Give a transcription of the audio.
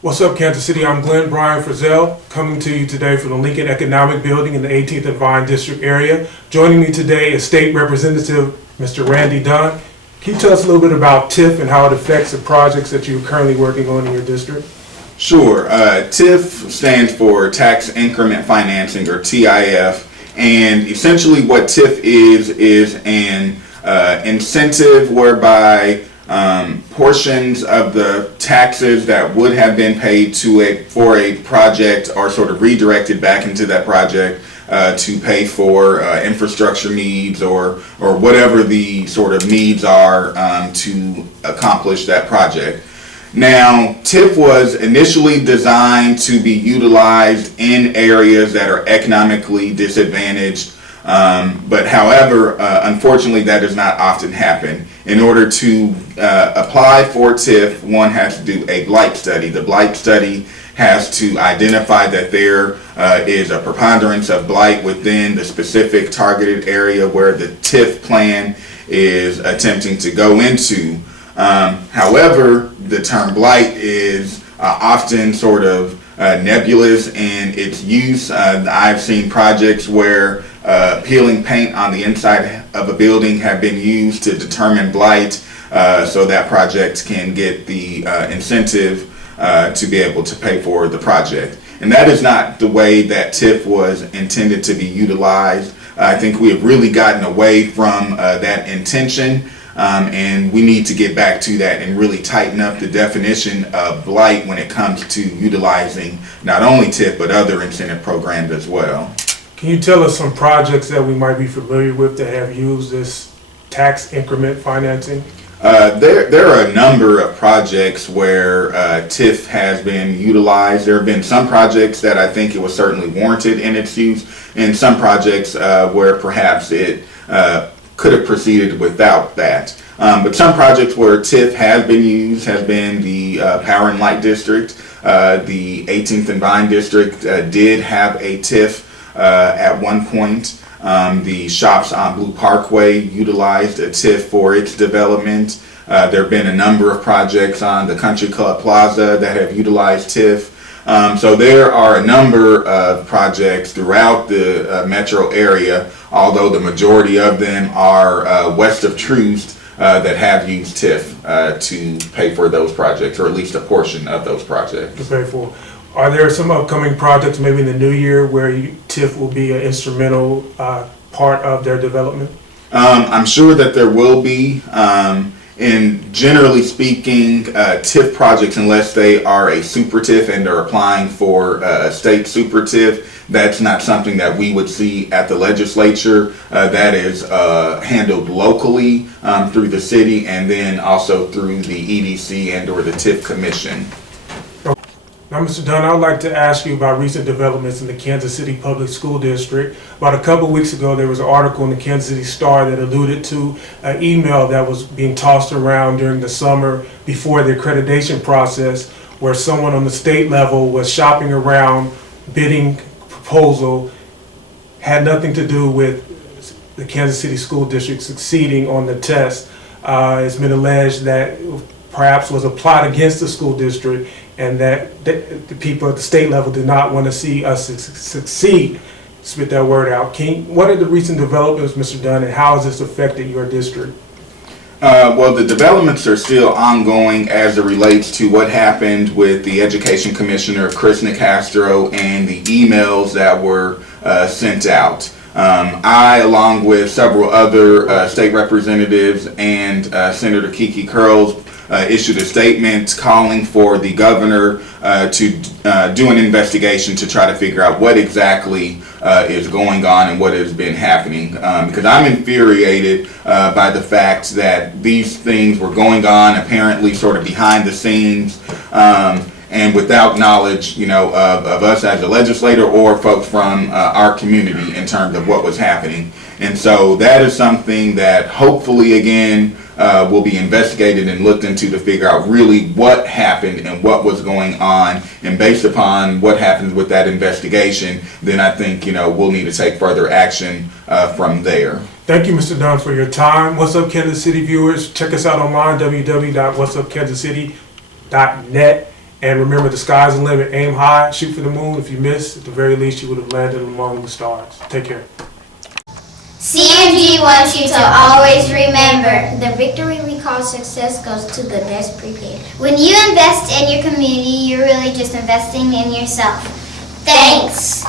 What's up, Kansas City? I'm Glenn Brian Frizzell, coming to you today from the Lincoln Economic Building in the 18th and Vine District area. Joining me today is State Representative Mr. Randy Dunn. Can you tell us a little bit about TIF and how it affects the projects that you're currently working on in your district? Sure. TIF stands for Tax Increment Financing, or TIF, and essentially what TIF is an incentive whereby portions of the taxes that would have been paid for a project are sort of redirected back into that project to pay for infrastructure needs or whatever the sort of needs are to accomplish that project. Now, TIF was initially designed to be utilized in areas that are economically disadvantaged. But however, unfortunately, that does not often happen. In order to apply for TIF, one has to do a blight study. The blight study has to identify that there is a preponderance of blight within the specific targeted area where the TIF plan is attempting to go into. However, the term blight is often sort of nebulous in its use. I've seen projects where peeling paint on the inside of a building have been used to determine blight so that project can get the incentive to be able to pay for the project. And that is not the way that TIF was intended to be utilized. I think we have really gotten away from that intention. And we need to get back to that and really tighten up the definition of blight when it comes to utilizing not only TIF but other incentive programs as well. Can you tell us some projects that we might be familiar with that have used this tax increment financing? There are a number of projects where TIF has been utilized. There have been some projects that I think it was certainly warranted in its use, and some projects where perhaps it could have proceeded without that. But some projects where TIF has been used has been the Power and Light District. The 18th and Vine District did have a TIF at one point. The shops on Blue Parkway utilized a TIF for its development. There have been a number of projects on the Country Club Plaza that have utilized TIF. So there are a number of projects throughout the metro area, although the majority of them are west of Troost that have used TIF to pay for those projects, or at least a portion of those projects. To pay for. Are there some upcoming projects maybe in the new year where TIF will be an instrumental part of their development? I'm sure that there will be. And generally speaking, TIF projects, unless they are a super TIF and are applying for a state super TIF, that's not something that we would see at the legislature. That is handled locally through the city and then also through the EDC and or the TIF commission. Now, Mr. Dunn, I would like to ask you about recent developments in the Kansas City Public School District. About a couple weeks ago, there was an article in the Kansas City Star that alluded to an email that was being tossed around during the summer before the accreditation process, where someone on the state level was shopping around, bidding proposal, had nothing to do with the Kansas City School District succeeding on the test. It's been alleged that perhaps was a plot against the school district, and that the people at the state level did not want to see us succeed. Spit that word out. What are the recent developments, Mr. Dunn, and how has this affected your district? Well, the developments are still ongoing as it relates to what happened with the Education Commissioner, Chris Nicastro, and the emails that were sent out. I, along with several other state representatives and Senator Kiki Curls, issued a statement calling for the governor to do an investigation to try to figure out what exactly is going on and what has been happening. Because I'm infuriated by the fact that these things were going on apparently sort of behind the scenes and without knowledge, of us as a legislator or folks from our community in terms of what was happening. And so that is something that hopefully, again, will be investigated and looked into to figure out really what happened and what was going on. And based upon what happens with that investigation, then I think, we'll need to take further action from there. Thank you, Mr. Dunn, for your time. What's Up Kansas City viewers? Check us out online, www.whatsupkansascity.net. And remember, the sky's the limit. Aim high, shoot for the moon. If you miss, at the very least, you would have landed among the stars. Take care. CMG wants you to always remember, the victory we call success goes to the best prepared. When you invest in your community, you're really just investing in yourself. Thanks.